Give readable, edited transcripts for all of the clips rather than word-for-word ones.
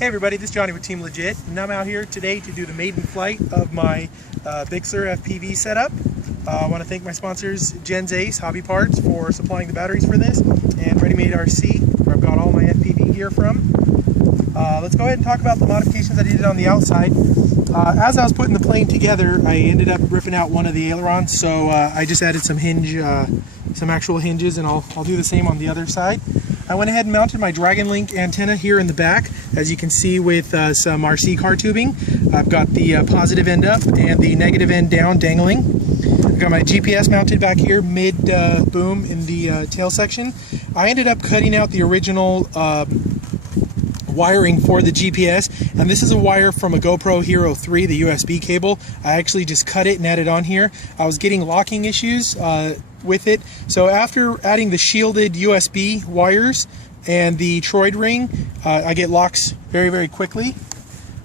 Hey everybody, this is Johnny with Team Legit, and I'm out here today to do the maiden flight of my Bixler FPV setup. I want to thank my sponsors, Jen's Ace Hobby Parts, for supplying the batteries for this, and Ready Made RC, where I've got all my FPV gear from. Let's go ahead and talk about the modifications I did on the outside. As I was putting the plane together, I ended up ripping out one of the ailerons, so I just added some some actual hinges, and I'll do the same on the other side. I went ahead and mounted my Dragon Link antenna here in the back, as you can see, with some RC car tubing. I've got the positive end up and the negative end down dangling. I've got my GPS mounted back here mid boom in the tail section. I ended up cutting out the original wiring for the GPS, and this is a wire from a GoPro Hero 3, the USB cable. I actually just cut it and added on here. I was getting locking issues with it, so after adding the shielded USB wires and the Troid ring, I get locks very quickly.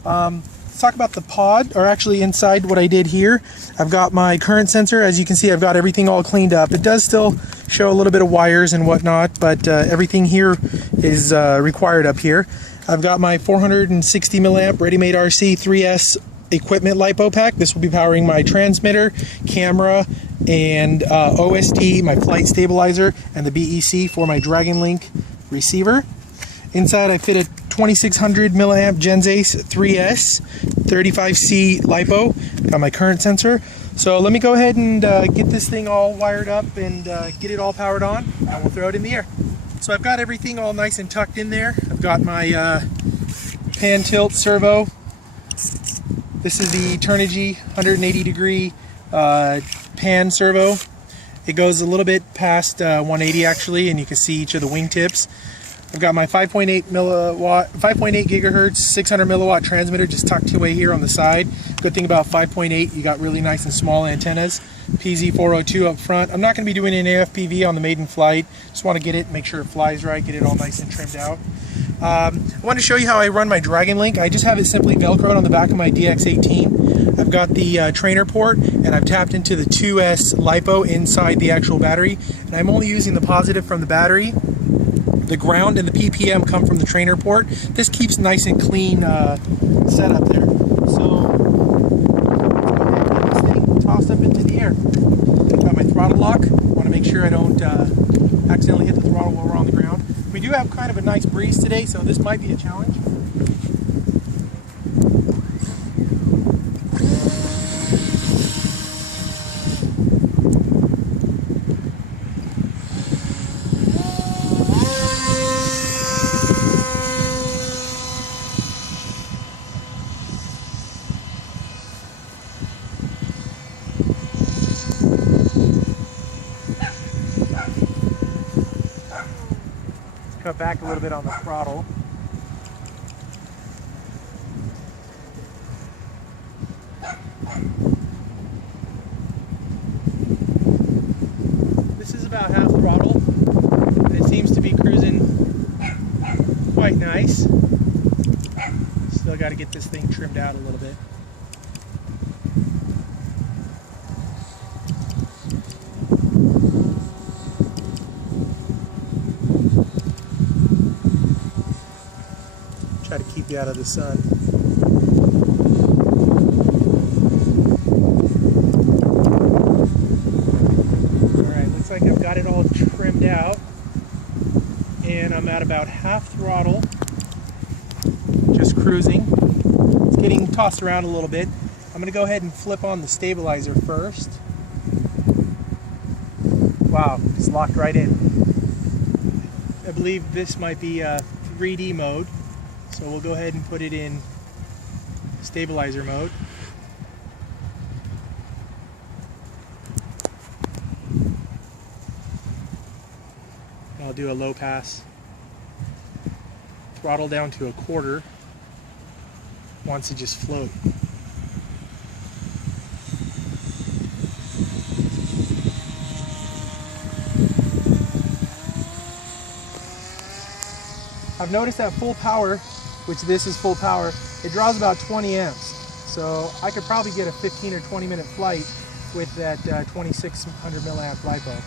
Let's talk about the pod, or actually inside what I did here. I've got my current sensor. As you can see, I've got everything all cleaned up. It does still show a little bit of wires and whatnot, but everything here is required up here. I've got my 460 milliamp Ready Made RC 3S equipment LiPo pack. This will be powering my transmitter, camera, and OSD, my flight stabilizer, and the BEC for my Dragon Link receiver. Inside I fit a 2600 milliamp Jen's Ace 3S 35C LiPo. Got my current sensor. So let me go ahead and get this thing all wired up and get it all powered on, and we'll throw it in the air. So I've got everything all nice and tucked in there. I've got my pan tilt servo. This is the Turnigy 180 degree pan servo. It goes a little bit past 180 actually, and you can see each of the wingtips. I've got my 5.8 gigahertz 600 milliwatt transmitter just tucked away here on the side. Good thing about 5.8, you got really nice and small antennas. PZ402 up front. I'm not going to be doing an AFPV on the Maiden Flight. Just want to get it, make sure it flies right, get it all nice and trimmed out. I want to show you how I run my Dragon Link. I just have it simply Velcroed on the back of my DX18. I've got the trainer port, and I've tapped into the 2S LiPo inside the actual battery, and I'm only using the positive from the battery. The ground and the PPM come from the trainer port. This keeps nice and clean setup there. So let's go ahead and get this thing tossed up into the air. Got my throttle lock. Want to make sure I don't accidentally hit the throttle while we're on the ground. We do have kind of a nice breeze today, so this might be a challenge. Cut back a little bit on the throttle. This is about half throttle, and it seems to be cruising quite nice. Still got to get this thing trimmed out a little bit. Try to keep you out of the sun. Alright, looks like I've got it all trimmed out, and I'm at about half throttle, just cruising. It's getting tossed around a little bit. I'm going to go ahead and flip on the stabilizer first. Wow, it's locked right in. I believe this might be 3D mode. So we'll go ahead and put it in stabilizer mode. I'll do a low pass. Throttle down to 1/4. Wants to just float. I've noticed that full power, which this is full power, it draws about 20 amps. So I could probably get a 15 or 20 minute flight with that 2600 milliamp LiPo.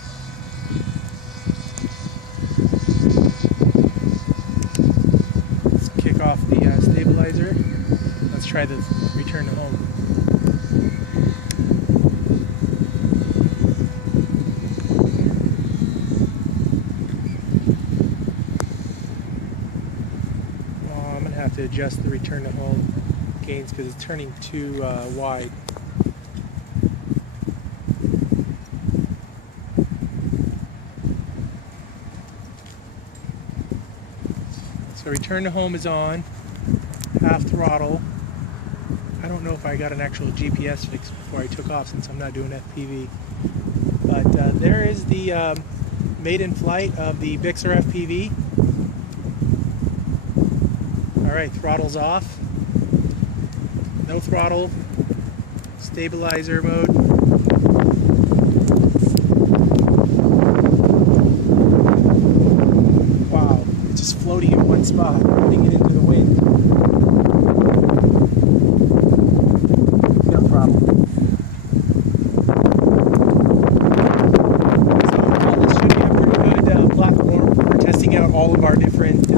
Let's kick off the stabilizer. Stabilizer. Let's try the return to home. Oh, I'm going to have to adjust the return to home gains because it's turning too wide. So return to home is on, half throttle. I don't know if I got an actual GPS fix before I took off since I'm not doing FPV. But there is the maiden flight of the Bixler FPV. Alright, throttle's off. No throttle. Stabilizer mode. Wow, it's just floating in one spot, putting it into the wind. No problem. So this should be a pretty good platform for testing out all of our different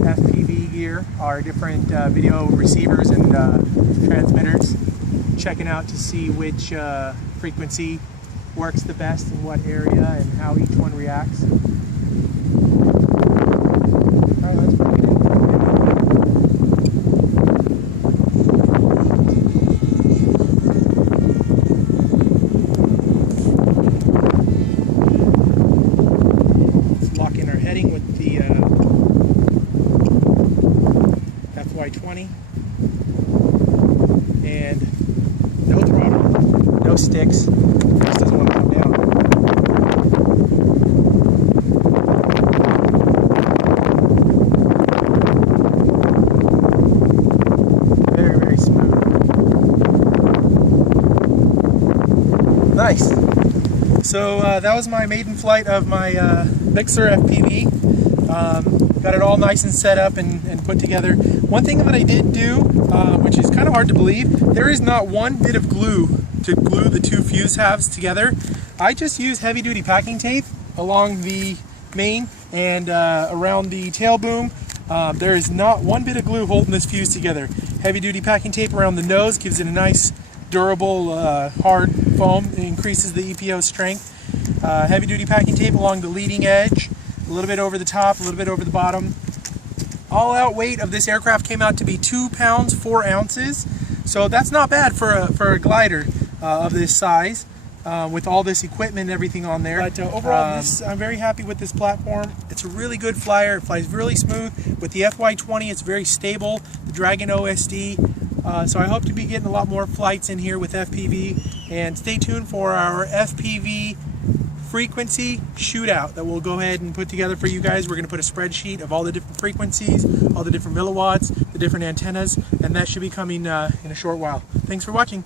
FPV gear, our different video receivers and transmitters, checking out to see which frequency works the best in what area and how each one reacts. Alright, let's bring it in. Let's lock in our heading with the Fy20, and no throttle, no sticks. This doesn't want to come down. Very, very smooth. Nice. So that was my maiden flight of my Bixler FPV. Got it all nice and set up and put together. One thing that I did do, which is kind of hard to believe, there is not one bit of glue to glue the two fuse halves together. I just use heavy duty packing tape along the main and around the tail boom. There is not one bit of glue holding this fuse together. Heavy duty packing tape around the nose gives it a nice durable hard foam. It increases the EPO strength. Heavy duty packing tape along the leading edge, a little bit over the top, a little bit over the bottom. All out weight of this aircraft came out to be 2 pounds 4 ounces, so that's not bad for a glider of this size with all this equipment and everything on there. But overall, I'm very happy with this platform. It's a really good flyer. It flies really smooth. With the Fy20, it's very stable. The Dragon OSD. So I hope to be getting a lot more flights in here with FPV, and stay tuned for our FPV frequency shootout that we'll go ahead and put together for you guys. We're going to put a spreadsheet of all the different frequencies, all the different milliwatts, the different antennas, and that should be coming in a short while. Thanks for watching.